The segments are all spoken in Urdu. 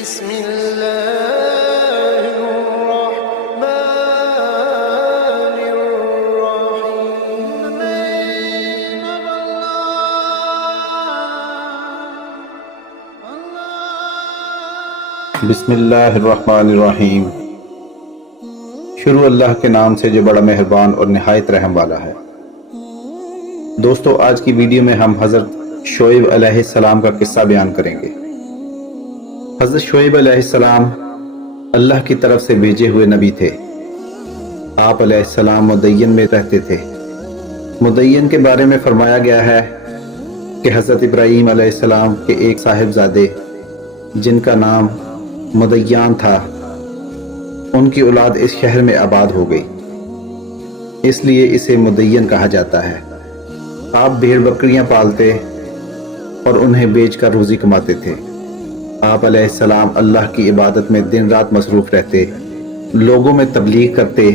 بسم الله الرحمن الرحيم. بسم اللہ الرحمن الرحیم. شروع اللہ کے نام سے جو بڑا مہربان اور نہایت رحم والا ہے. دوستو، آج کی ویڈیو میں ہم حضرت شعیب علیہ السلام کا قصہ بیان کریں گے. حضرت شعیب علیہ السلام اللہ کی طرف سے بھیجے ہوئے نبی تھے. آپ علیہ السلام مدین میں رہتے تھے. مدین کے بارے میں فرمایا گیا ہے کہ حضرت ابراہیم علیہ السلام کے ایک صاحبزادے جن کا نام مدیان تھا، ان کی اولاد اس شہر میں آباد ہو گئی، اس لیے اسے مدین کہا جاتا ہے. آپ بھیڑ بکریاں پالتے اور انہیں بیچ کر روزی کماتے تھے. آپ علیہ السلام اللہ کی عبادت میں دن رات مصروف رہتے، لوگوں میں تبلیغ کرتے.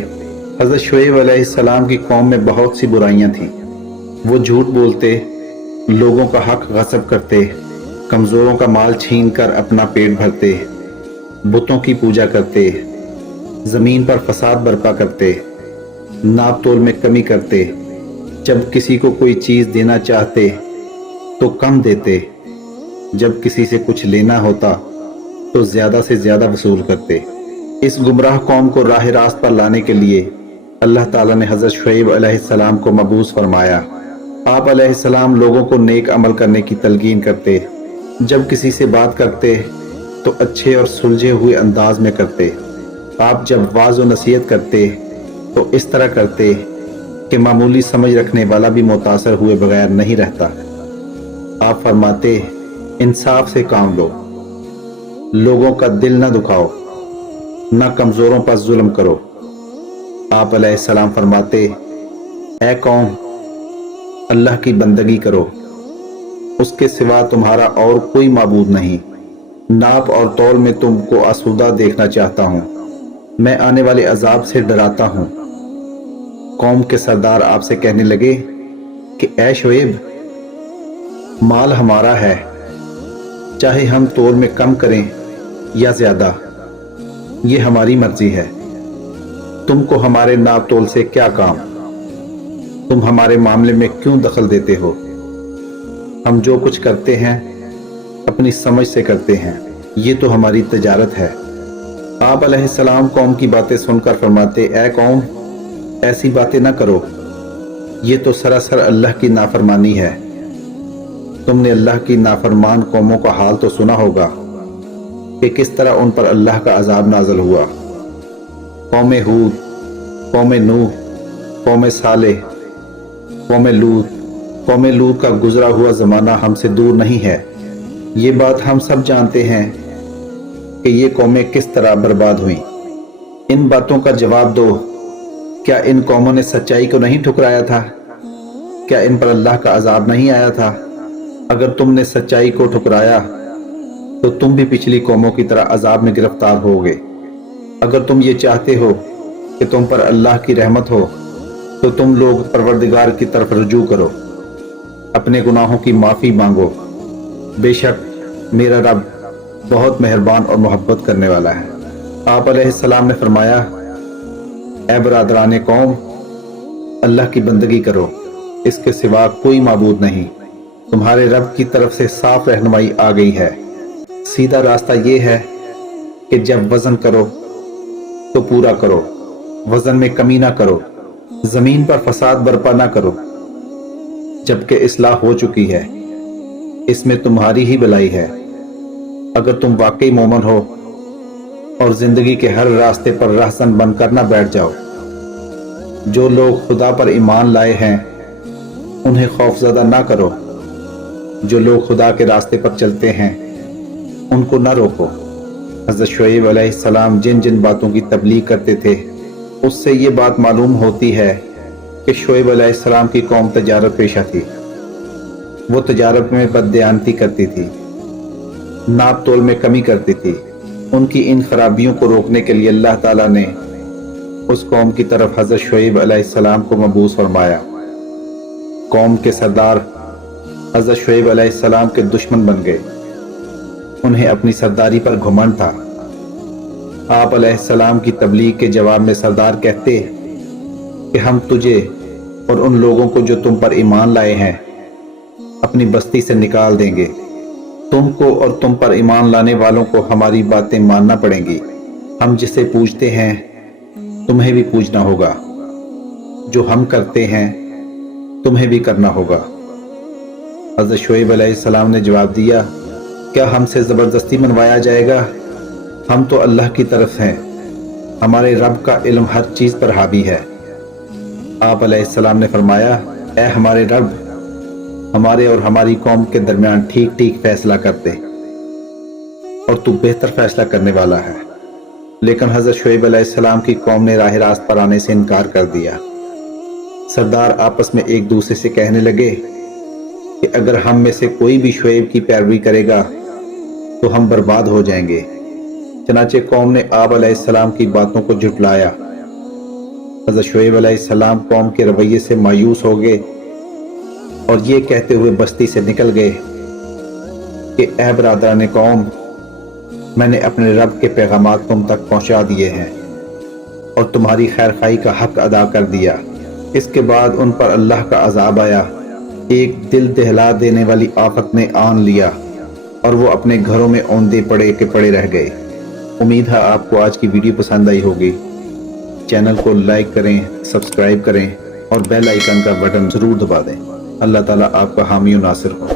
حضرت شعیب علیہ السلام کی قوم میں بہت سی برائیاں تھیں. وہ جھوٹ بولتے، لوگوں کا حق غصب کرتے، کمزوروں کا مال چھین کر اپنا پیٹ بھرتے، بتوں کی پوجا کرتے، زمین پر فساد برپا کرتے، ناپ تول میں کمی کرتے. جب کسی کو کوئی چیز دینا چاہتے تو کم دیتے، جب کسی سے کچھ لینا ہوتا تو زیادہ سے زیادہ وصول کرتے. اس گمراہ قوم کو راہ راست پر لانے کے لیے اللہ تعالیٰ نے حضرت شعیب علیہ السلام کو مبعوث فرمایا. آپ علیہ السلام لوگوں کو نیک عمل کرنے کی تلقین کرتے. جب کسی سے بات کرتے تو اچھے اور سلجھے ہوئے انداز میں کرتے. آپ جب واعظ و نصیحت کرتے تو اس طرح کرتے کہ معمولی سمجھ رکھنے والا بھی متاثر ہوئے بغیر نہیں رہتا. آپ فرماتے، انصاف سے کام لو، لوگوں کا دل نہ دکھاؤ، نہ کمزوروں پر ظلم کرو. آپ علیہ السلام فرماتے، اے قوم، اللہ کی بندگی کرو، اس کے سوا تمہارا اور کوئی معبود نہیں. ناپ اور تول میں تم کو آسودہ دیکھنا چاہتا ہوں، میں آنے والے عذاب سے ڈراتا ہوں. قوم کے سردار آپ سے کہنے لگے کہ اے شعیب، مال ہمارا ہے، چاہے ہم تول میں کم کریں یا زیادہ، یہ ہماری مرضی ہے. تم کو ہمارے ناپ تول سے کیا کام؟ تم ہمارے معاملے میں کیوں دخل دیتے ہو؟ ہم جو کچھ کرتے ہیں اپنی سمجھ سے کرتے ہیں، یہ تو ہماری تجارت ہے. آپ علیہ السلام قوم کی باتیں سن کر فرماتے، اے قوم، ایسی باتیں نہ کرو، یہ تو سراسر اللہ کی نافرمانی ہے. تم نے اللہ کی نافرمان قوموں کا حال تو سنا ہوگا کہ کس طرح ان پر اللہ کا عذاب نازل ہوا. قوم ہود، قوم نوح، قوم صالح، قوم لوط. قوم لوط کا گزرا ہوا زمانہ ہم سے دور نہیں ہے. یہ بات ہم سب جانتے ہیں کہ یہ قومیں کس طرح برباد ہوئیں. ان باتوں کا جواب دو. کیا ان قوموں نے سچائی کو نہیں ٹھکرایا تھا؟ کیا ان پر اللہ کا عذاب نہیں آیا تھا؟ اگر تم نے سچائی کو ٹھکرایا تو تم بھی پچھلی قوموں کی طرح عذاب میں گرفتار ہوگے. اگر تم یہ چاہتے ہو کہ تم پر اللہ کی رحمت ہو تو تم لوگ پروردگار کی طرف رجوع کرو، اپنے گناہوں کی معافی مانگو. بے شک میرا رب بہت مہربان اور محبت کرنے والا ہے. آپ علیہ السلام نے فرمایا، اے برادران قوم، اللہ کی بندگی کرو، اس کے سوا کوئی معبود نہیں. تمہارے رب کی طرف سے صاف رہنمائی آ گئی ہے. سیدھا راستہ یہ ہے کہ جب وزن کرو تو پورا کرو، وزن میں کمی نہ کرو، زمین پر فساد برپا نہ کرو جبکہ اصلاح ہو چکی ہے. اس میں تمہاری ہی بھلائی ہے. اگر تم واقعی مومن ہو اور زندگی کے ہر راستے پر رہزن بن کر نہ بیٹھ جاؤ. جو لوگ خدا پر ایمان لائے ہیں انہیں خوف زدہ نہ کرو. جو لوگ خدا کے راستے پر چلتے ہیں ان کو نہ روکو. حضرت شعیب علیہ السلام جن جن باتوں کی تبلیغ کرتے تھے اس سے یہ بات معلوم ہوتی ہے کہ شعیب علیہ السلام کی قوم تجارت پیشہ تھی. وہ تجارت میں بددیانتی کرتی تھی، ناپ تول میں کمی کرتی تھی. ان کی ان خرابیوں کو روکنے کے لیے اللہ تعالیٰ نے اس قوم کی طرف حضرت شعیب علیہ السلام کو مبعوث فرمایا. قوم کے سردار حضرت شعیب علیہ السلام کے دشمن بن گئے. انہیں اپنی سرداری پر گھمنڈ تھا۔ آپ علیہ السلام کی تبلیغ کے جواب میں سردار کہتے کہ ہم تجھے اور ان لوگوں کو جو تم پر ایمان لائے ہیں اپنی بستی سے نکال دیں گے۔ تم کو اور تم پر ایمان لانے والوں کو ہماری باتیں ماننا پڑیں گی۔ ہم جسے پوجتے ہیں تمہیں بھی پوجنا ہوگا، جو ہم کرتے ہیں تمہیں بھی کرنا ہوگا۔ حضرت شعیب علیہ السلام نے جواب دیا، کیا ہم سے زبردستی منوایا جائے گا؟ ہم تو اللہ کی طرف ہیں، ہمارے رب کا علم ہر چیز پر حاوی ہے۔ آپ علیہ السلام نے فرمایا، اے ہمارے رب، ہمارے اور ہماری قوم کے درمیان ٹھیک ٹھیک فیصلہ کرتے، اور تو بہتر فیصلہ کرنے والا ہے۔ لیکن حضرت شعیب علیہ السلام کی قوم نے راہ راست پر آنے سے انکار کر دیا۔ سردار آپس میں ایک دوسرے سے کہنے لگے کہ اگر ہم میں سے کوئی بھی شعیب کی پیروی کرے گا تو ہم برباد ہو جائیں گے۔ چنانچہ قوم نے آپ علیہ السلام کی باتوں کو جھٹلایا۔ حضرت شعیب علیہ السلام قوم کے رویے سے مایوس ہو گئے اور یہ کہتے ہوئے بستی سے نکل گئے کہ اے برادران قوم، میں نے اپنے رب کے پیغامات تم تک پہنچا دیے ہیں اور تمہاری خیر خواہی کا حق ادا کر دیا۔ اس کے بعد ان پر اللہ کا عذاب آیا، ایک دل دہلا دینے والی آفت نے آن لیا اور وہ اپنے گھروں میں اوندے پڑے کے پڑے رہ گئے۔ امید ہے آپ کو آج کی ویڈیو پسند آئی ہوگی۔ چینل کو لائک کریں، سبسکرائب کریں اور بیل آئیکن کا بٹن ضرور دبا دیں۔ اللہ تعالیٰ آپ کا حامی و ناصر ہو۔